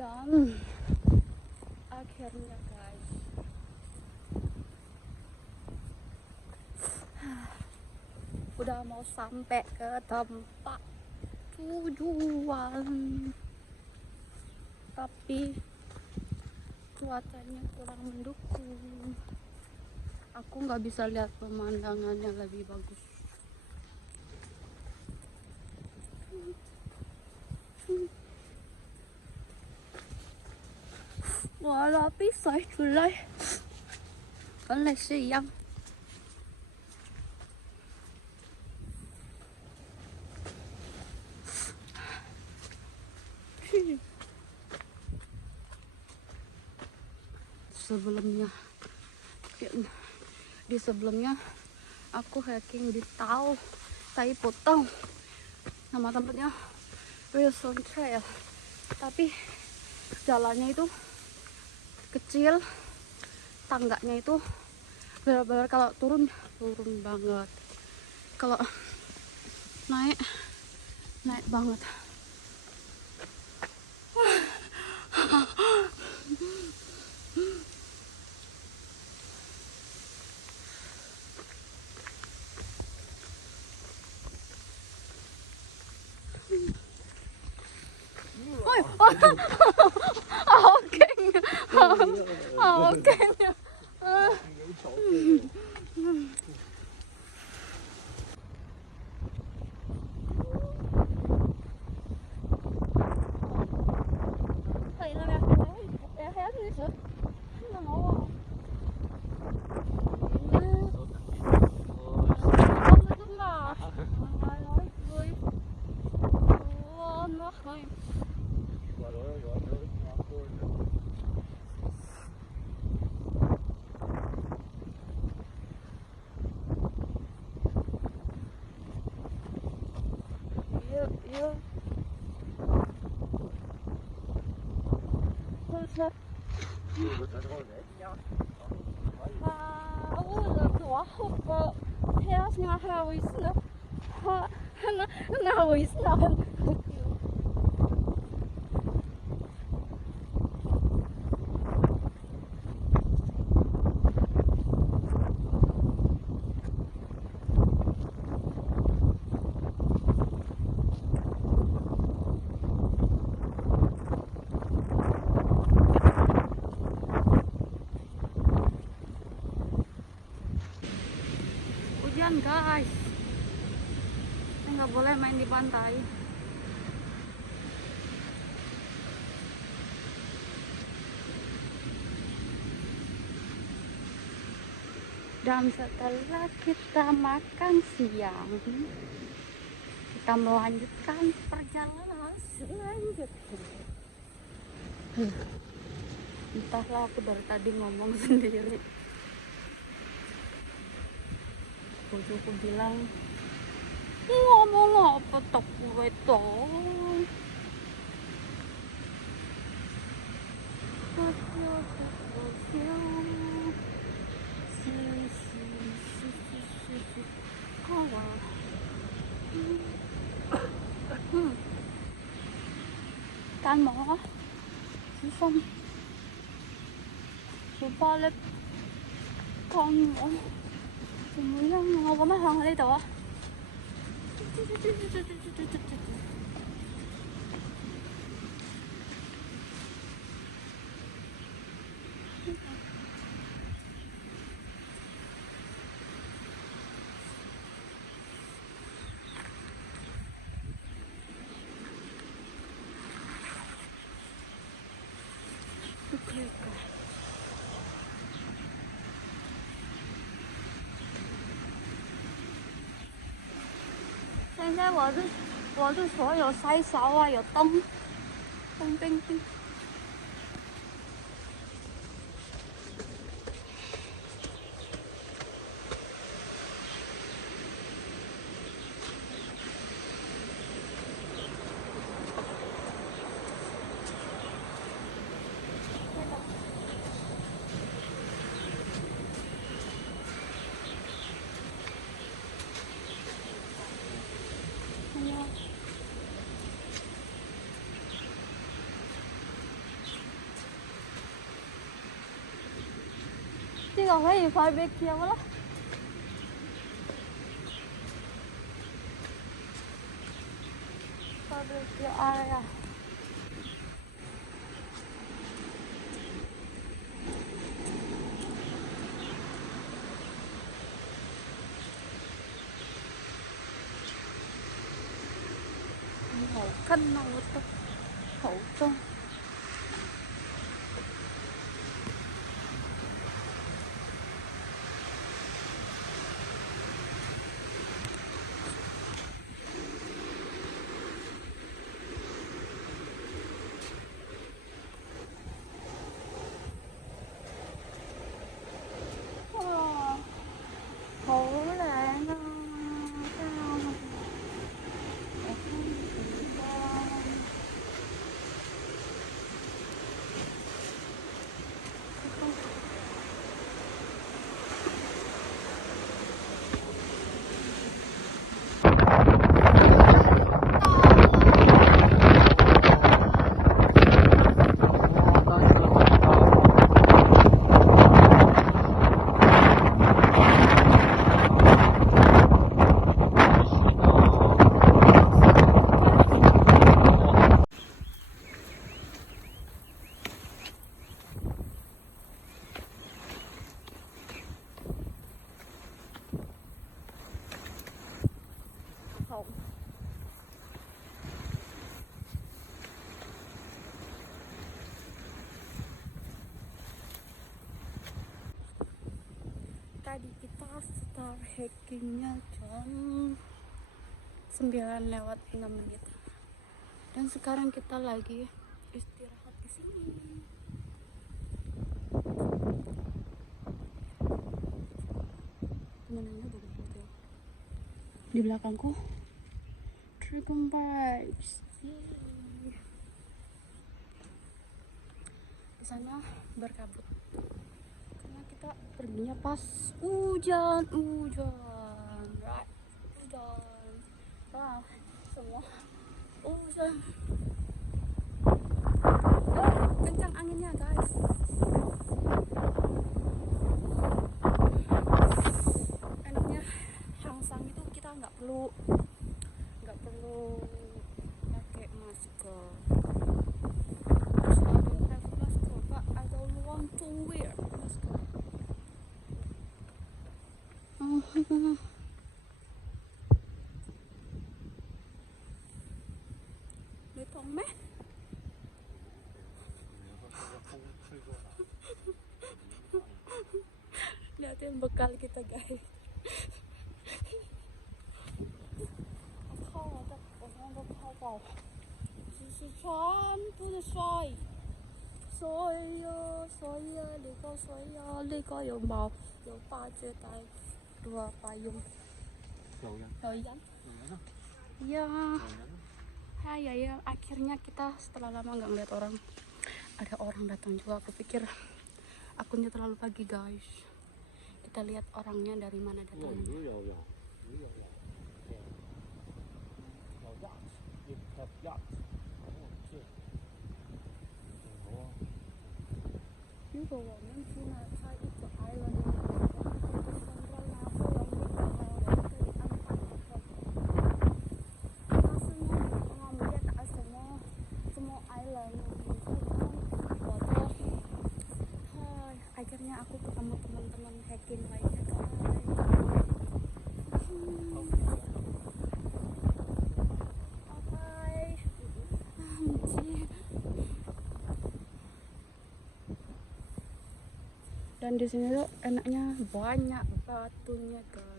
Dan akhirnya guys, udah mau sampai ke tempat tujuan, tapi cuacanya kurang mendukung. Aku nggak bisa lihat pemandangannya lebih bagus. Gọi là biết xoay trở lại vẫn là sử dụng sebelumnya di sebelumnya aku hiking di Tai Potong, nama tempatnya Wilson Trail, tapi jalannya itu kecil, tangganya itu benar-benar kalau turun banget, kalau naik banget. Oke. Hujan guys, nggak boleh main di pantai. Dan setelah kita makan siang, kita melanjutkan perjalanan selanjutnya. Entahlah, aku dari tadi ngomong sendiri. Bojoku bilang, ngomong apa tak gue toh. Kan mo xong ba lít con nữa thì mới ngon có mấy hơn ở đây tụi.现在我的所有筛勺啊，有冻冰冰。Chứ còn cái gì phải biết kia quá đó. Phải biết kia ai à. Hậu khăn nào đó. Hậu trong. Hậu là nó cao. Hậu. Tadi kita start hikingnya jam 9:06 dan sekarang kita lagi istirahat di sini. Pemandangannya bagus banget ya. Di belakangku dragon bikes. Yeay. Di sana berkabut karena kita perginya pas hujan, right? Hujan, wow, semua hujan. Oh, kencang anginnya guys. Enaknya hangsang itu kita nggak perlu pakai masker. I don't have masker, but I don't want to wear masker. Lihat meh. Lihatin bekal kita guys. Dua payung. Ya, ya, akhirnya kita setelah lama nggak ngeliat orang, ada orang datang juga. Aku pikir akunnya terlalu pagi guys. Kita lihat orangnya dari mana datangnya. Akhirnya aku ketemu teman-teman hiking lainnya guys. Dan di sini tuh enaknya banyak batunya guys.